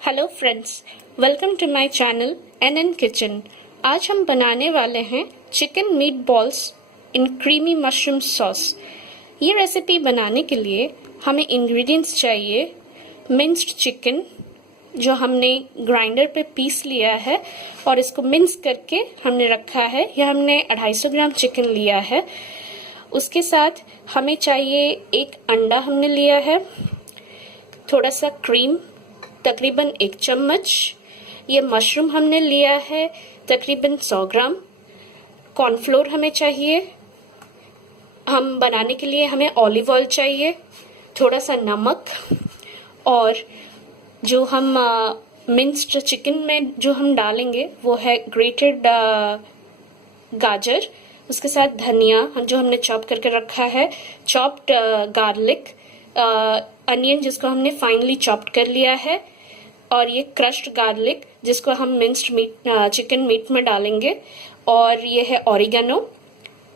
Hello friends, welcome to my channel N kitchen. आज हम बनाने वाले हैं chicken meat balls in creamy mushroom sauce. ये रेसिपी बनाने के लिए हमें इंग्रेडिएंट्स चाहिए। मिंस्ड चिकन जो हमने ग्राइंडर पे पीस लिया है और इसको मिंस करके हमने रखा है। यह हमने 250 ग्राम चिकन लिया है। उसके साथ हमें चाहिए एक अंडा हमने लिया है, थोड़ा सा क्रीम तकरीबन 1 चम्मच, ये मशरूम हमने लिया है तकरीबन 100 ग्राम, कॉर्नफ्लोर हमें चाहिए। हम बनाने के लिए हमें ऑलिव ऑयल चाहिए, थोड़ा सा नमक, और जो हम मिंस्ड चिकन में जो हम डालेंगे वो है ग्रेटेड गाजर, उसके साथ धनिया जो हमने चॉप करके रखा है, चॉप्ड गार्लिक, अनियन जिसको हमने फाइनली चॉप्ड कर लिया है, और ये क्रश्ड गार्लिक जिसको हम मिंस्ड मीट चिकन मीट में डालेंगे, और ये है ऑरिगेनो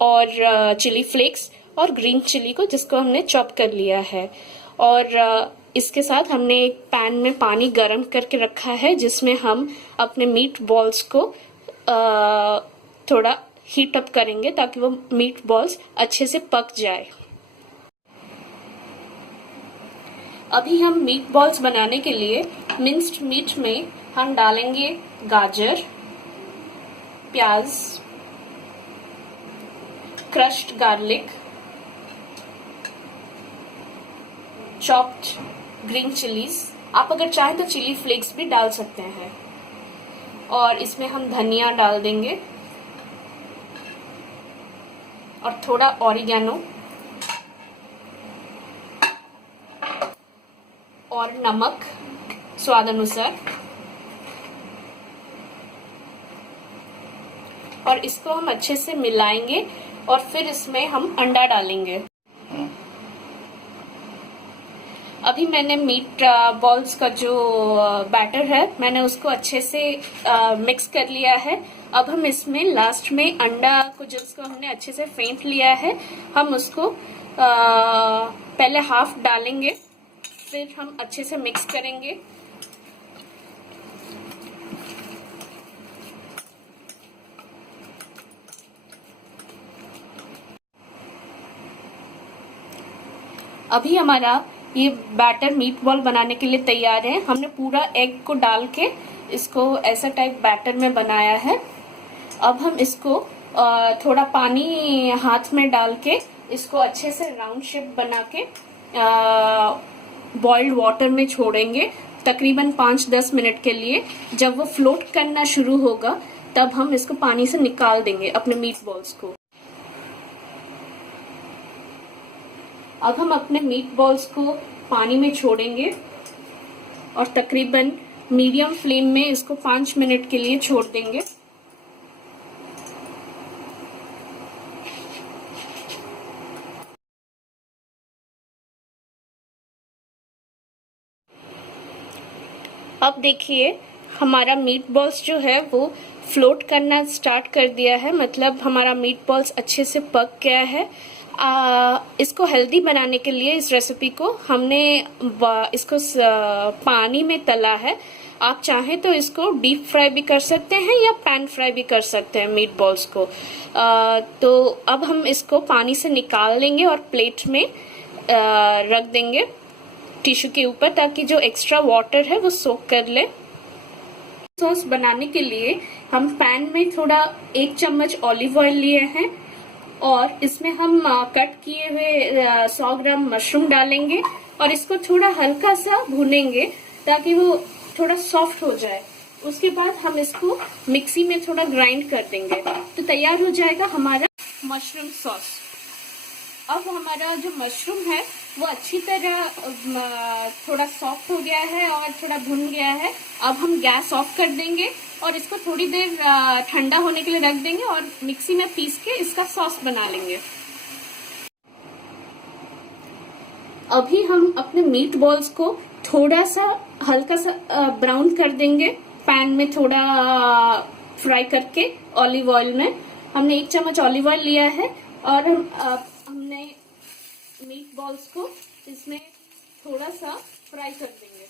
और चिली फ्लेक्स और ग्रीन चिली को जिसको हमने चॉप कर लिया है। और इसके साथ हमने एक पैन में पानी गरम करके रखा है जिसमें हम अपने मीट बॉल्स को थोड़ा हीट अप करेंगे ताकि वो मीट बॉल्स अच्छे से पक जाए। अभी हम मीट बॉल्स बनाने के लिए मिंस्ड मीट में हम डालेंगे गाजर, प्याज, crushed garlic, chopped green chillies, आप अगर चाहें तो चिली फ्लेक्स भी डाल सकते हैं, और इसमें हम धनिया डाल देंगे और थोड़ा ऑरिगेनो और नमक स्वाद अनुसार, और इसको हम अच्छे से मिलाएंगे और फिर इसमें हम अंडा डालेंगे। अभी मैंने मीट बॉल्स का जो बैटर है मैंने उसको अच्छे से मिक्स कर लिया है। अब हम इसमें लास्ट में अंडा को जिसको हमने अच्छे से फेंट लिया है हम उसको पहले हाफ डालेंगे, फिर हम अच्छे से मिक्स करेंगे। अभी हमारा ये बैटर मीट बॉल बनाने के लिए तैयार है। हमने पूरा एग को डाल के इसको ऐसा टाइप बैटर में बनाया है। अब हम इसको थोड़ा पानी हाथ में डाल के इसको अच्छे से राउंड शेप बना के बॉइल्ड वाटर में छोड़ेंगे तकरीबन 5-10 मिनट के लिए। जब वो फ्लोट करना शुरू होगा तब हम इसको पानी से निकाल देंगे अपने मीट बॉल्स को। अब हम अपने मीट बॉल्स को पानी में छोड़ेंगे और तकरीबन मीडियम फ्लेम में इसको 5 मिनट के लिए छोड़ देंगे। अब देखिए हमारा मीट बॉल्स जो है वो फ्लोट करना स्टार्ट कर दिया है, मतलब हमारा मीट बॉल्स अच्छे से पक गया है। इसको हेल्दी बनाने के लिए इस रेसिपी को हमने इसको पानी में तला है। आप चाहें तो इसको डीप फ्राई भी कर सकते हैं या पैन फ्राई भी कर सकते हैं मीट बॉल्स को। तो अब हम इसको पानी से निकाल लेंगे और प्लेट में रख देंगे टिश्यू के ऊपर ताकि जो एक्स्ट्रा वाटर है वो सोक कर ले। सॉस बनाने के लिए हम पैन में थोड़ा 1 चम्मच ऑलिव ऑयल लिए हैं और इसमें हम कट किए हुए 100 ग्राम मशरूम डालेंगे और इसको थोड़ा हल्का सा भूनेंगे ताकि वो थोड़ा सॉफ्ट हो जाए। उसके बाद हम इसको मिक्सी में थोड़ा ग्राइंड कर देंगे तो तैयार हो जाएगा हमारा मशरूम सॉस। अब हमारा जो मशरूम है वो अच्छी तरह थोड़ा सॉफ्ट हो गया है और थोड़ा भुन गया है। अब हम गैस ऑफ कर देंगे और इसको थोड़ी देर ठंडा होने के लिए रख देंगे और मिक्सी में पीस के इसका सॉस बना लेंगे। अभी हम अपने मीट बॉल्स को थोड़ा सा हल्का सा ब्राउन कर देंगे पैन में थोड़ा फ्राई करके ऑलिव ऑयल में। हमने 1 चम्मच ऑलिव ऑयल लिया है और हमने मीट बॉल्स को इसमें थोड़ा सा फ्राई कर देंगे।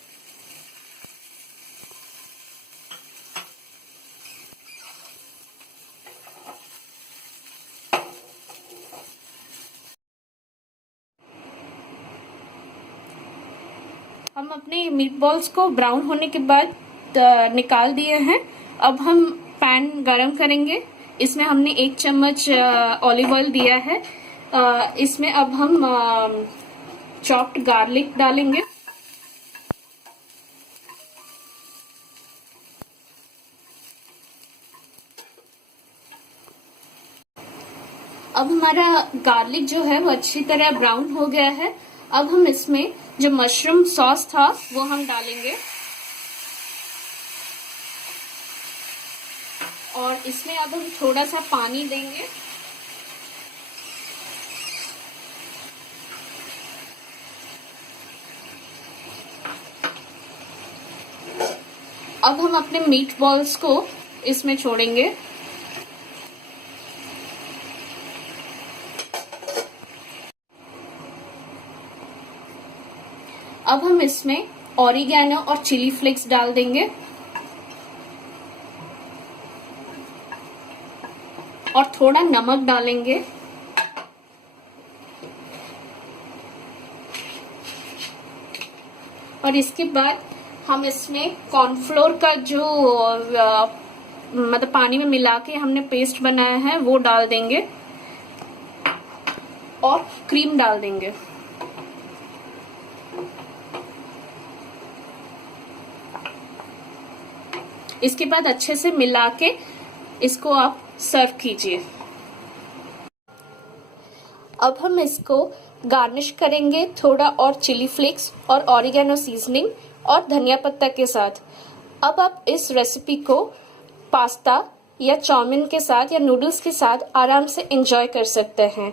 हम अपने मीट बॉल्स को ब्राउन होने के बाद निकाल दिए हैं। अब हम पैन गरम करेंगे। इसमें हमने 1 चम्मच ऑलिव ऑयल दिया है। इसमें अब हम चॉप्ड गार्लिक डालेंगे। अब हमारा गार्लिक जो है वो अच्छी तरह ब्राउन हो गया है। अब हम इसमें जो मशरूम सॉस था वो हम डालेंगे और इसमें अब हम थोड़ा सा पानी देंगे। अब हम अपने मीट बॉल्स को इसमें छोड़ेंगे। अब हम इसमें ऑरिगेनो और चिली फ्लेक्स डाल देंगे और थोड़ा नमक डालेंगे। और इसके बाद हम इसमें कॉर्नफ्लोर का जो मतलब पानी में मिला के हमने पेस्ट बनाया है वो डाल देंगे और क्रीम डाल देंगे। इसके बाद अच्छे से मिला के इसको आप सर्व कीजिए। अब हम इसको गार्निश करेंगे थोड़ा और चिली फ्लेक्स और ऑरिगेनो सीजनिंग और धनिया पत्ता के साथ। अब आप इस रेसिपी को पास्ता या चाउमीन के साथ या नूडल्स के साथ आराम से एंजॉय कर सकते हैं।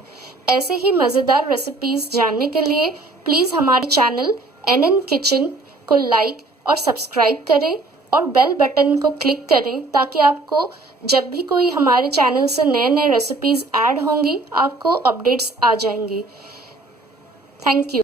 ऐसे ही मज़ेदार रेसिपीज जानने के लिए प्लीज़ हमारे चैनल NN किचन को लाइक और सब्सक्राइब करें और बेल बटन को क्लिक करें ताकि आपको जब भी कोई हमारे चैनल से नए नए रेसिपीज ऐड होंगी आपको अपडेट्स आ जाएंगी। Thank you.